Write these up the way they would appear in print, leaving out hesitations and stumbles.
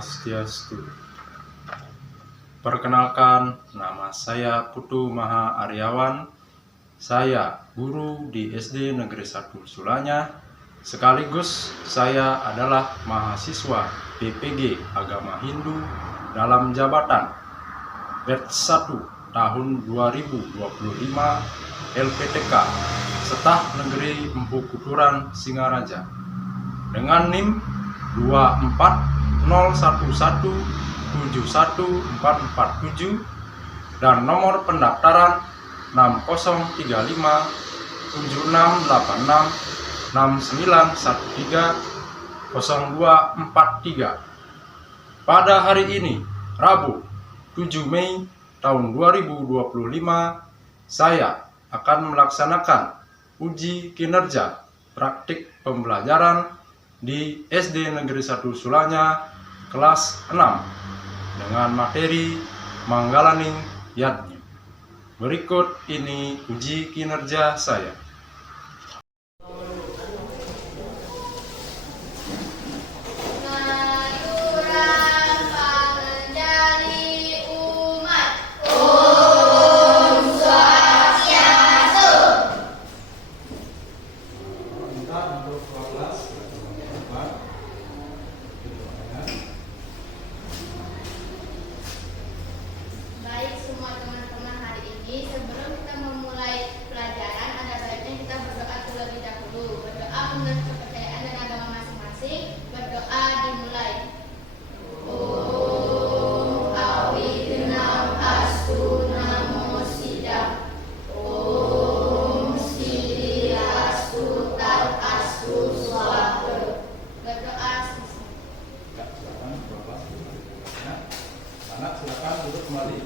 Swastiastu. Perkenalkan, nama saya Putu Maha Aryawan. Saya guru di SD Negeri 1 Sulanya. Sekaligus saya adalah mahasiswa PPG Agama Hindu dalam jabatan batch 1 tahun 2025 LPTK Setah Negeri Empu Kuturan Singaraja dengan NIM 24011714447 dan nomor pendaftaran 60357696130243. Pada hari ini, Rabu 7 Mei tahun 2025, saya akan melaksanakan uji kinerja praktik pembelajaran di SD Negeri 1 Sulanya kelas 6 dengan materi Manggalaning Yadnya. Berikut ini uji kinerja saya. Sebelum kita memulai pelajaran, ada baiknya kita berdoa terlebih dahulu. Berdoa menurut kepercayaan dan agama masing-masing. Berdoa dimulai. Om Awidnam Astu Namo Siddham. Om Siddhiastu Tat Astu Swaha. Berdoa selesai. Silakan Bapak. Anak silakan duduk kembali.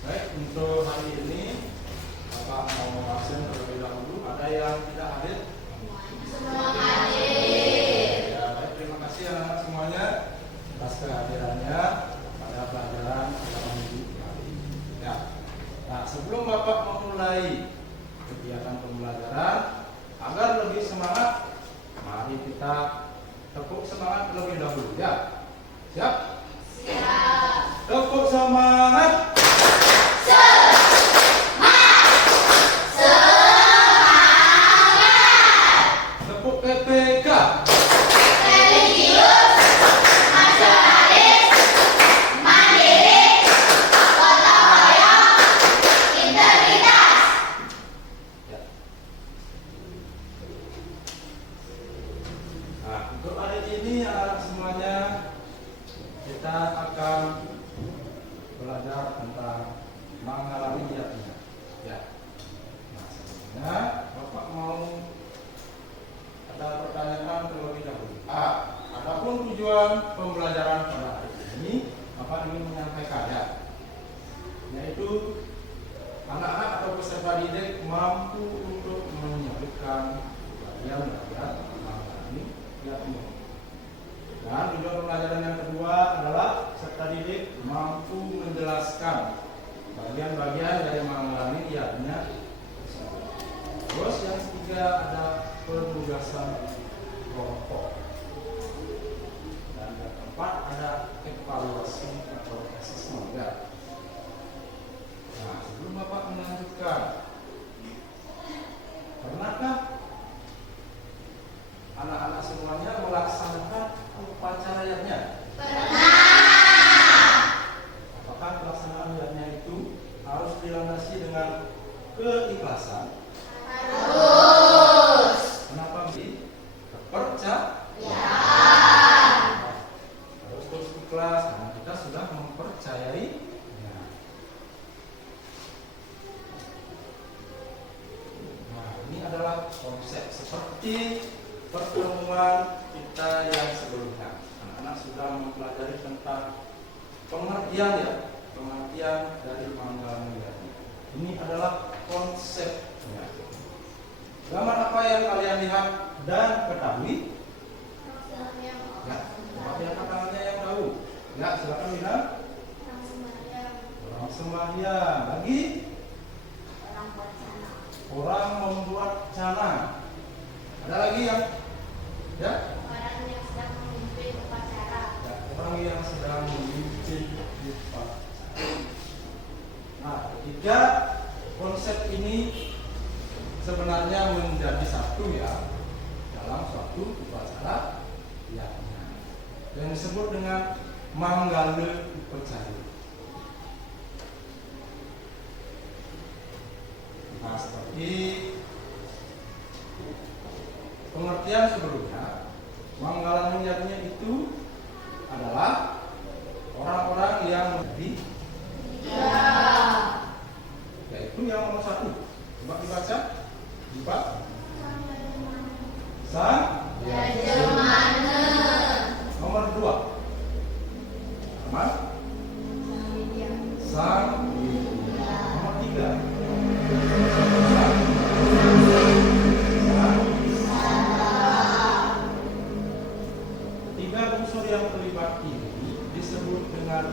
Baik, untuk hari ini Bapak mau absen terlebih dahulu. Ada yang tidak hadir? Semua hadir. Ya, baik, terima kasih anak-anak semuanya atas kehadirannya pada pelajaran agama Hindu hari ini. Ya. Nah, sebelum Bapak memulai kegiatan pembelajaran agar lebih semangat, mari kita tepuk semangat terlebih dahulu. Ya, siap? Siap. Tepuk semangat. Tepuk PPK. Religius, nasionalis, mandiri, gotong royong, integritas. Ya. Nah, untuk hari ini anak semuanya kita akan belajar tentang mengalami niatnya. Ya. Nah, sebelumnya Bapak mau ada pertanyaan terlebih dahulu. Adapun tujuan pembelajaran pada hari ini, Bapak ingin menyampaikan ya, yaitu anak-anak atau peserta didik mampu untuk menyebutkan bagian-bagian mengalami niatnya. Dan tujuan pembelajaran yang kedua adalah peserta didik mampu menjelaskan bagian-bagian dari mengalami niatnya. Terus yang ketiga ada penugasan kelompok. Dan yang keempat ada evaluasi atau assessment. Ya. Nah, sebelum Bapak melanjutkan, pernahkah anak-anak semuanya melaksanakan upacara yatnya? Apakah pelaksanaan yatnya itu harus dilandasi dengan keikhlasan? Harus. Kenapa sih? Percaya? Ya. Harus terus ikhlas karena kita sudah mempercayai. Nah, ini adalah konsep seperti pertemuan kita yang sebelumnya. Anak-anak sudah mempelajari tentang pengertian ya, pengertian dari Manggalaning Yadnya. Ini adalah konsepnya. Gambar apa yang kalian lihat dan ketahui? Ya, coba lihat tangannya yang tahu. Ya, silakan bilang. Orang sembahyang. Lagi? Orang membuat canang. Ada lagi yang? Ya? Orang yang sedang memimpin upacara. dalam suatu upacara yagna yang disebut dengan manggala upacara. Nah, seperti pengertian sebelumnya, manggala yagna itu adalah orang-orang yang menjadi yaitu yang nomor 1. Coba dibaca. Empat. Sang Yajamana. Nomor 2. Aman. Sang Widya. Nomor 3. Tiga unsur yang terlibat ini disebut dengan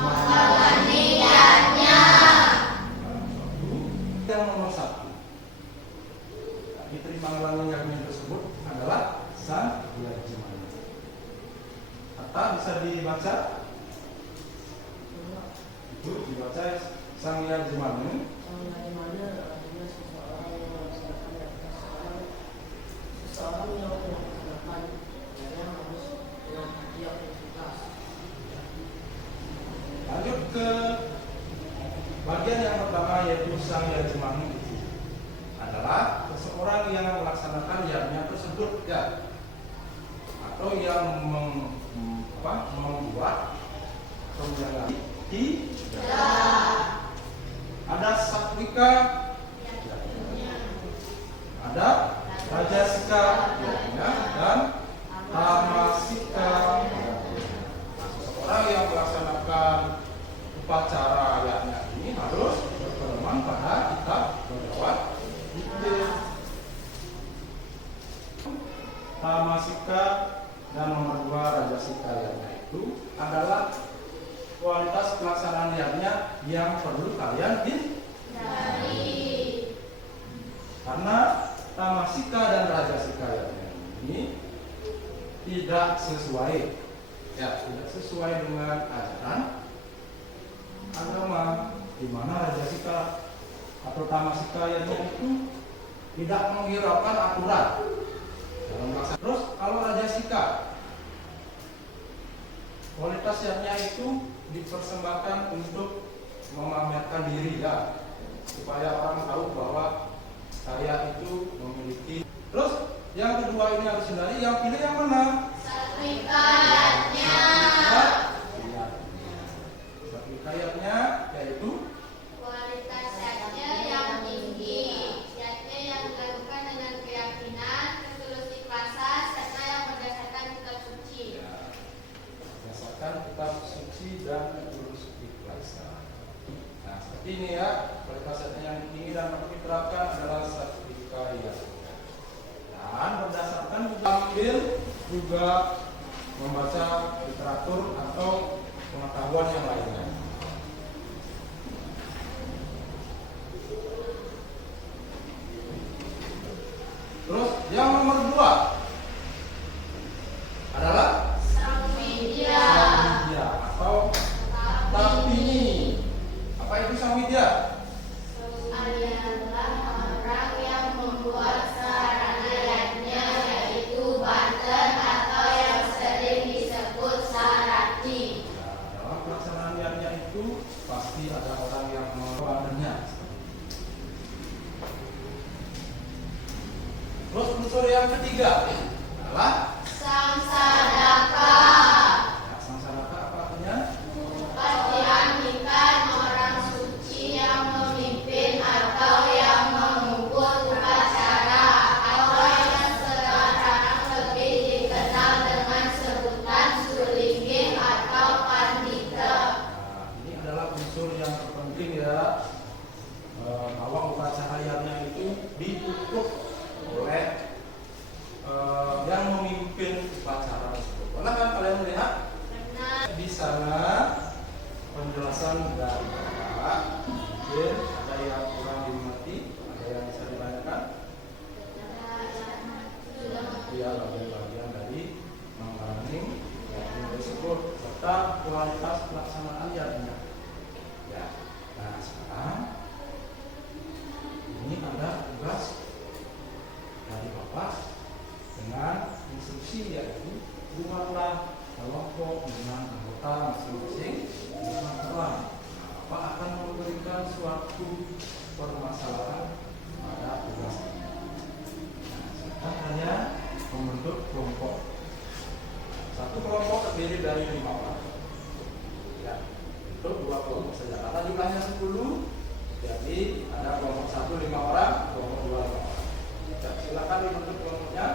Manggala-niyanya. Yang nomor 1 diterima manggala-niyanya tersebut adalah Sang Yajamana. Kata bisa dibaca, itu dibaca Sang Yajamana. Sang Yajamana artinya seseorang yang melaksanakan seseorang yang melaksanakan yang harus dengan hati yang ikhlas. Lanjut ke bagian yang pertama, yaitu Sang Yajamana itu adalah seseorang yang melaksanakan yagna tersebut ya, atau yang membuat atau menjalani ada satwika yagna, ada rajasika yagna, dan tamasika yagna. Nah, seseorang yang melaksanakan upacara yagna ini harus berpedoman pada kitab Bhagavad Gita. Tamasika dan nomor 2 rajasika yagna itu adalah kualitas pelaksanaan yagna yang perlu kalian hindari. Karena tamasika dan rajasika yagna ini tidak sesuai dengan ajaran agama, di mana rajasika atau tamasika yagna itu tidak menghiraukan aturan dalam melaksanakan. Terus kalau rajasika, kualitas yagna itu dipersembahkan untuk memamerkan diri ya, supaya orang tahu bahwa saya itu memiliki. Terus yang kedua ini harus hindari, yang pilih yang mana? Satwika yagna. Satwika yagna yaitu Kualitas yagna yang tinggi, yagna yang dilakukan dengan keyakinan, ketulus ikhlasan, serta yang berdasarkan kitab suci. ya, berdasarkan kitab suci dan ketulus ikhlasan. Nah, seperti ini ya, kualitas yagna yang tinggi dan perlu diterapkan adalah Satwika yagna. Dan berdasarkan ambil juga membaca literatur atau pengetahuan yang lainnya. Terus yang nomor 2 adalah Sang Widya. Samvidya atau Tapini. Apa itu Samvidya? Adalah orang yang membuat sarana yagna, yaitu banten atau yang sering disebut sarati. Nah, dalam pelaksanaan yagna itu pasti ada orang yang membantunya. Terus unsur yang ketiga adalah Sang Sadaka. ya, sang sadaka. Apa artinya? Diambilkan orang suci yang memimpin atau yang memukul upacara, atau yang sekarang lebih dikenal dengan sebutan sulingging atau pandita. Nah, ini adalah unsur yang terpenting ya, bahwa upacara yagna itu ditutup oleh yang memimpin upacara tersebut. Pernah kan kalian melihat Benar. di sana penjelasan dari Bapak? Mungkin ada yang kurang dimengerti, ada yang bisa ditanyakan? Ya, bagian-bagian dari mengenai yagna tersebut serta kualitas pelaksanaan yagna. Ya, nah sekarang ini ada tugas dari Bapak instruksi, yaitu buatlah kelompok dengan anggota masing-masing 5 orang. Bapak akan memberikan suatu permasalahan pada tugas ini. Kita hanya membentuk kelompok. Satu kelompok terdiri dari 5 orang. Ya, untuk 2 kelompok saja. Karena jumlahnya 10, jadi ada kelompok 1 5 orang, kelompok 2 5 orang. Ya, silakan dibentuk kelompoknya.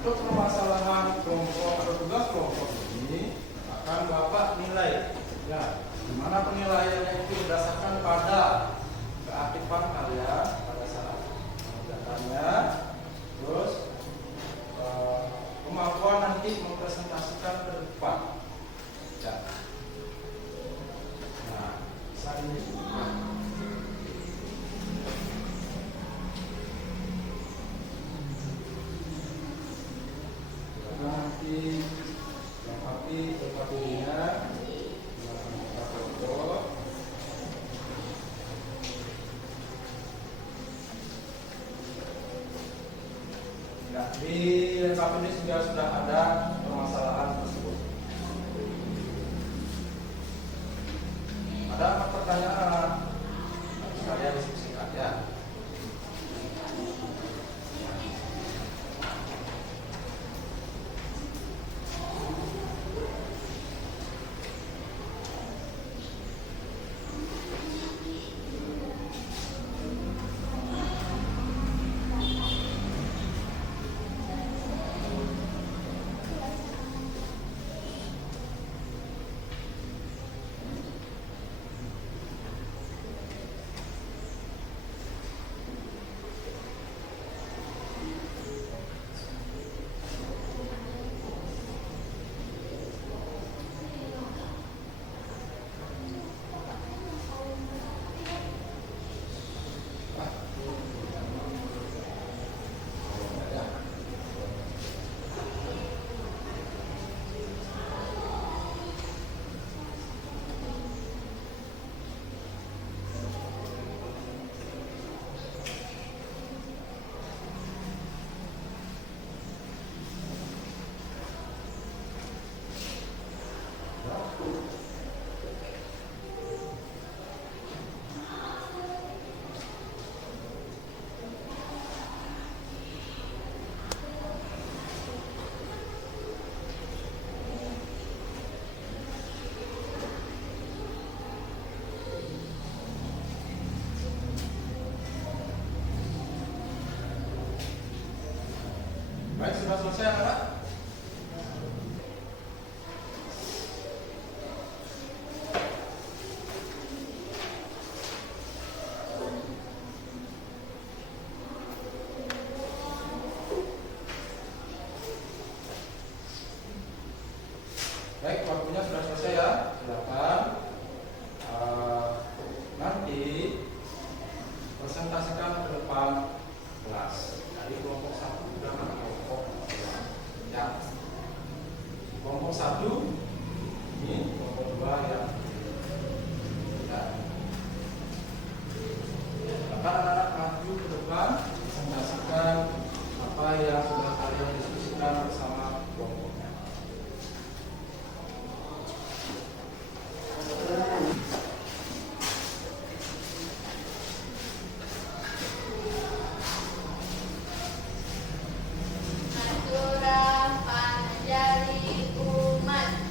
Untuk permasalahan kelompok atau tugas kelompok ini akan Bapak nilai. Ya, di mana penilaiannya itu berdasarkan pada keaktifan kalian pada saat mengerjakannya, terus kemampuan nanti mempresentasikan ke depan. Ya. Nah, saat ini nanti lengkapi dirinya dengan foto. Nah, di lengkap ini sudah ada permasalahan tersebut. Ada pertanyaan? Saya diskusikan ya. Baik, sudah selesai anak-anak? Baik, waktunya sudah selesai ya. Silakan nanti presentasikan ke depan kelas. Dari kelompok 1 dan kelompok 2. Ya. Kelompok 1 ini, kelompok 2 yang ya. Silakan anak-anak maju ke depan, presentasikan apa yang sudah kalian diskusikan bersama kelompoknya. Aturan Panjali Umat.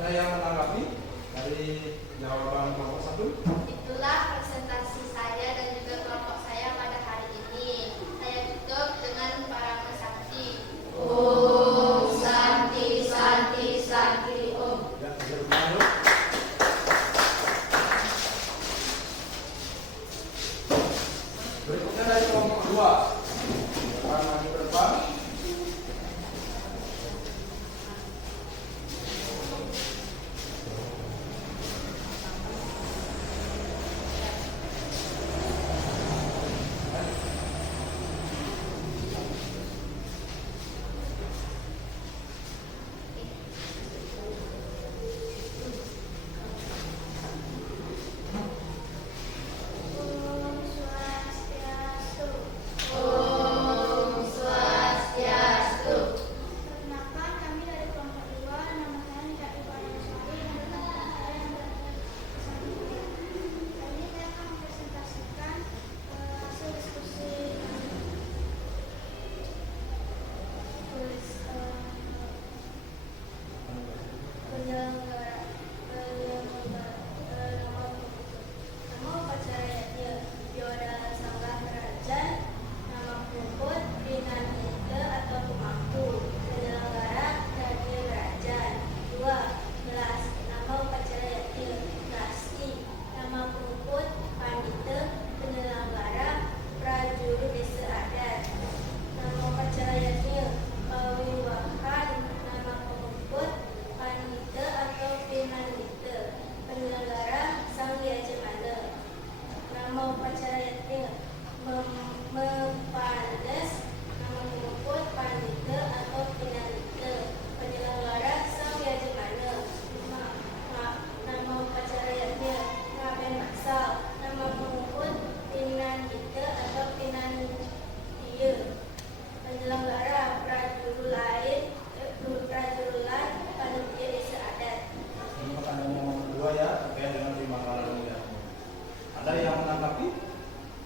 Ada yang menanggapi dari jawaban kelompok 1? Itulah presentasi saya dan juga kelompok saya pada hari ini. Saya tutup dengan parama sakti. Om Santi Santi Santi Om. Ya, terima kasih. Berikutnya dari kelompok 2. Depan maju ke depan. Om Swastiastu. Om Swastiastu. Perkenalkan, kami dari kelompok 2. Nama saya Nika Ibadah dan teman saya yang bersangkutan. Kali ini saya akan mempresentasikan hasil diskusi nama upacaranya Bioda Sangga Kerajaan, nama puput Pinanite atau pemangku, penyelenggara radio kerajaan. 2. Gelas, nama upacaranya Lasti, nama puput Pandita, penyelenggara prajurit desa adat. Nama upacaranya Pawiwahan, nama puput Pandita atau Pinanite, penyelenggara Sang Yajamana. Nama upacaranya Mempandes, nama puput Pandita atau Pinanite, penyelenggara Sang Yajamana. Nama upacaranya Ngaben Masal, nama puput Pinanite atau Pinantiye, penyelenggara prajurit panitia desa adat. Ini pertanyaan yang nomor 2 ya, terkait dengan timbangan ya. Ada yang menanggapi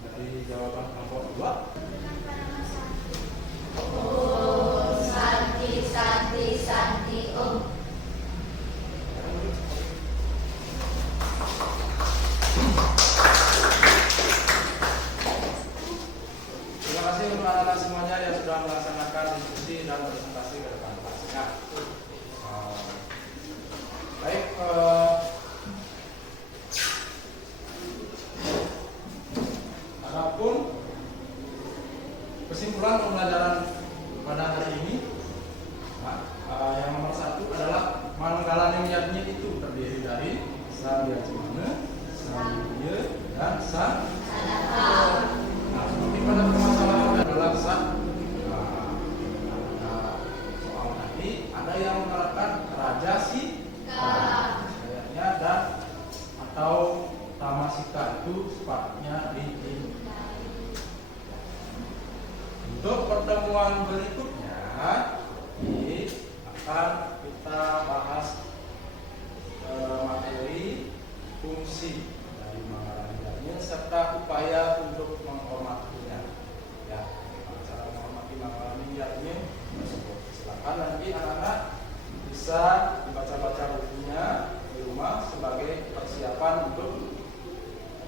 dari jawaban kelompok 2? Dengan parama sakti. Om Santi Santi Santi Om. Terima kasih untuk anak-anak semuanya yang sudah melaksanakan diskusi dan presentasi ke depan kelasnya. Baik, adapun kesimpulan pembelajaran pada hari ini, yang nomor 1 adalah Manggala Nimyatnya itu terdiri dari Sang Yajamana, Sang Yuya, dan Sang Salaka. Nah, seperti pada permasalahan adalah soal tadi ada yang mengatakan Raja Sikayanya dan atau Tamasika itu sepatutnya dihindari. Untuk pertemuan berikutnya akan kita bahas materi fungsi dari Manggala serta upaya untuk menghormatinya. Ya, cara menghormati Manggala tersebut. Silakan nanti anak-anak bisa dibaca-baca bukunya di rumah sebagai persiapan untuk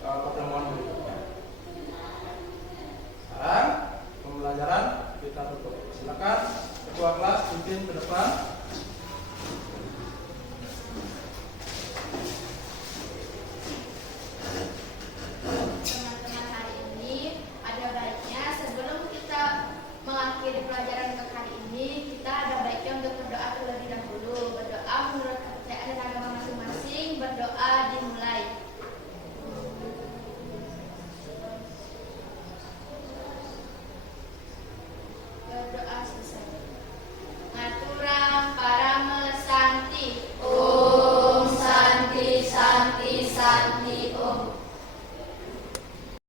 pertemuan berikutnya. Sekarang pembelajaran kita tutup. Silakan ketua kelas pimpin ke depan.